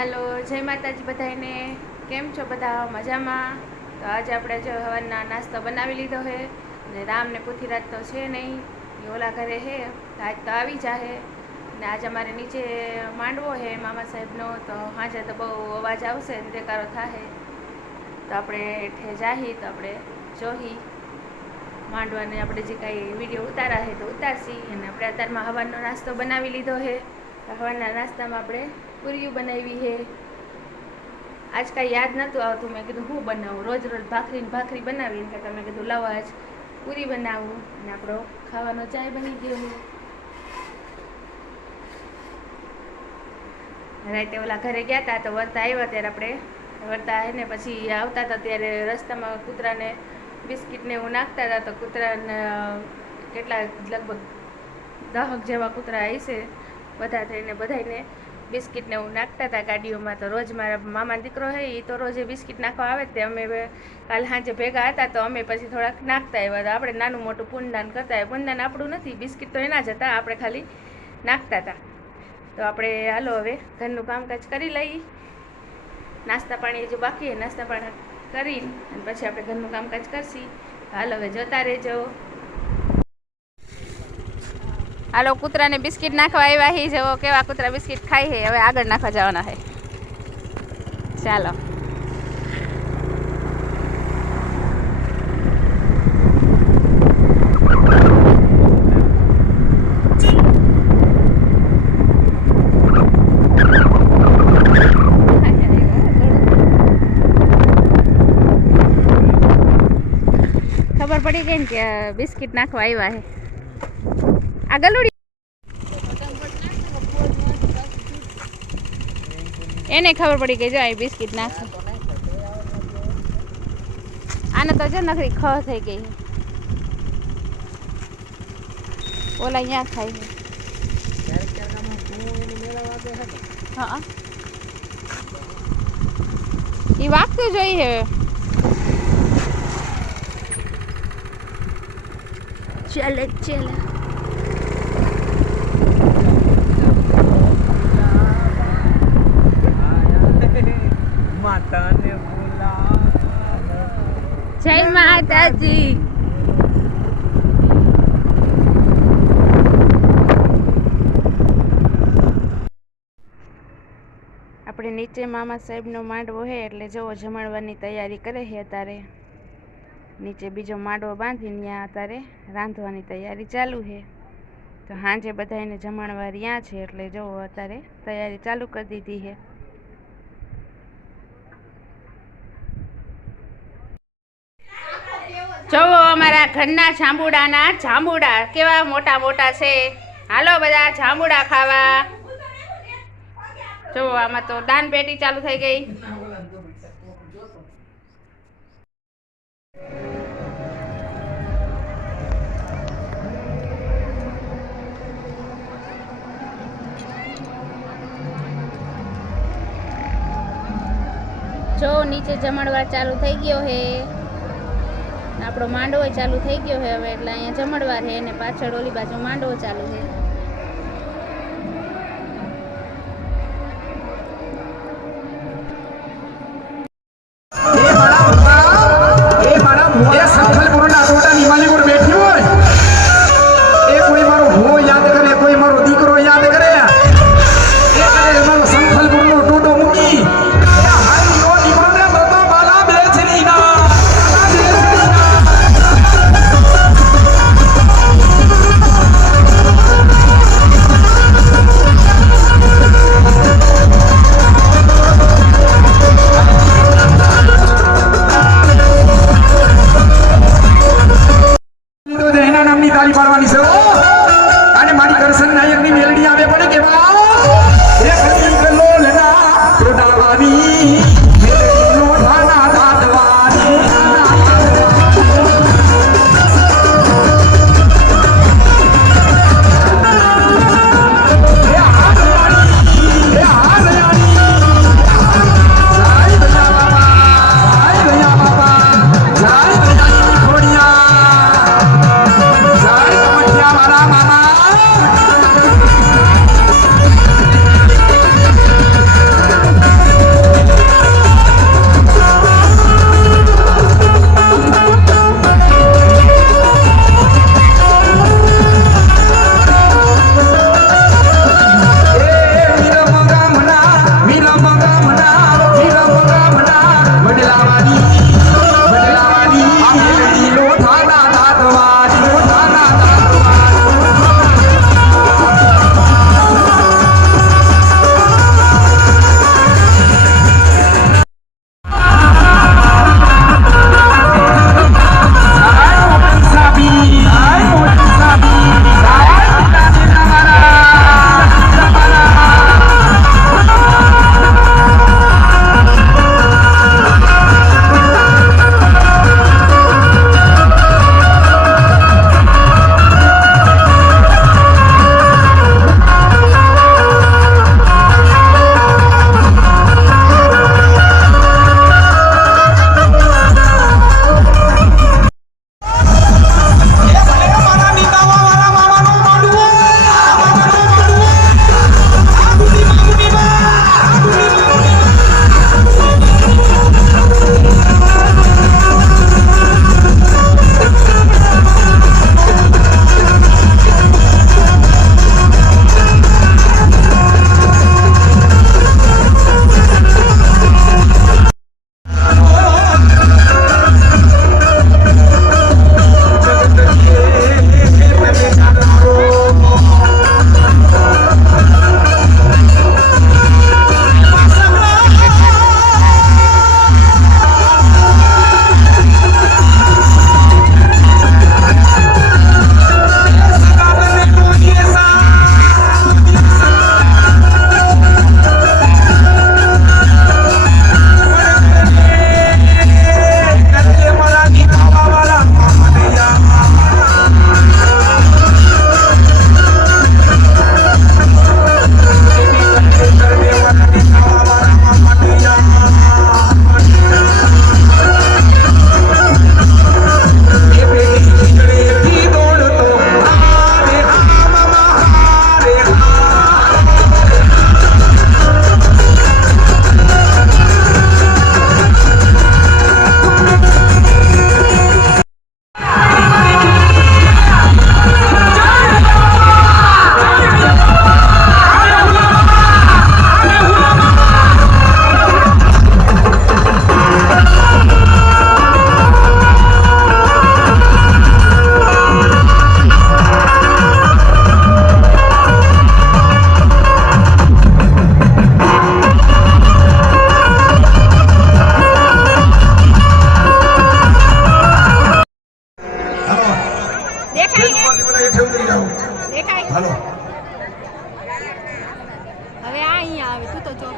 હાલો, જય માતાજી બધાને. કેમ છો બધા? મજામાં? તો આજે આપણે જો સવારના નાસ્તો બનાવી લીધો છે ને રામને પૃથ્વીરાજ તો છે નહીં, એ ઓલા ઘરે છે, આજ તો આવી જાહે. ને આજે અમારે નીચે માંડવો છે મામા સાહેબનો, તો સાંજે તો બહુ અવાજ આવશે ને દેકારો થાહે, તો આપણે હેઠે જાહી તો આપણે જોહી માંડવાને આપણે જે કાંઈ વિડીયો ઉતારા છે તો ઉતારશી. અને આપણે અત્યારમાં સવારનો નાસ્તો બનાવી લીધો છે. સવારના નાસ્તામાં આપણે પૂરીઓ બનાવી છે. આજ કાંઈ યાદ નહોતું આવતું, મેં કીધું હું બનાવું, રોજ રોજ ભાખરી બનાવીને કરતાં મેં કીધું લાવો આજ પૂરી બનાવું. અને આપણો ખાવાનો ચાય બની ગયો છે. રાતે ઓલા ઘરે ગયા હતા તો વરતા આવ્યા ત્યારે આપણે વરતા ને પછી આવતા હતા ત્યારે રસ્તામાં કૂતરાને બિસ્કિટને એવું નાખતા હતા, તો કૂતરાને કેટલા લગભગ 10 જેવા કૂતરા હશે બધા થઈને, બધાને બિસ્કિટને એવું નાખતા હતા ગાડીઓમાં. તો રોજ મારા મામાનો દીકરો છે એ તો રોજ બિસ્કિટ નાખવા આવે તે અમે કાલ સાંજે ભેગા હતા તો અમે પછી થોડાક નાખતા આવ્યા હતા. આપણે નાનું મોટું પુણદાન કરતા આવ્યા. પુણદાન આપણું નથી, બિસ્કિટ તો એના જ હતા, આપણે ખાલી નાખતા હતા. તો આપણે હાલો હવે ઘરનું કામકાજ કરી લઈએ. નાસ્તા પાણી હજુ બાકી નાસ્તા પાણી કરી અને પછી આપણે ઘરનું કામકાજ કરશી. હાલો હવે જોતા રહેજો. હાલો, કૂતરાને બિસ્કિટ નાખવા આવ્યા હી, જેવો કેવા કૂતરા બિસ્કિટ ખાય છે. હવે આગળ નાખવા જવાના છે. ચાલો. ખબર પડી ગઈ ને કે બિસ્કિટ નાખવા આવ્યા છે. આ ગલુડી એને ખબર પડી ગઈ, જો આ બિસ્કિટ નાખે. આને તો જો નખરી ખ થઈ ગઈ. ઓલા અહીંયા ખાય છે. હા, એ વાગતું જોઈએ. ચાલે ચાલે. જય માતાજી. આપણે નીચે મામા સાહેબનો માંડવો છે એટલે જવો જમાડવાની તૈયારી કરે છે અત્યારે. નીચે બીજો માંડવો બાંધીને ત્યાં અત્યારે રાંધવાની તૈયારી ચાલુ છે. તો સાંજે બધાને જમાડવા ત્યાં છે એટલે જવો અત્યારે તૈયારી ચાલુ કરી દીધી છે. જોવો અમારા ઘરના જાંબુડા કેવા મોટા મોટા છે. હાલો બધા જાંબુડા ખાવા. જોવો આમાં તો દાન પેટી ચાલુ થઈ ગઈ. જો નીચે જમણવાર ચાલુ થઈ ગયો છે. આપણો માંડવો ચાલુ થઈ ગયો છે હવે, એટલે અહીંયા જમણવાર છે અને પાછળ ઓલી બાજુ માંડવો ચાલુ છે. દેખાય હાલો હવે આ અહીંયા આવે તું તો જો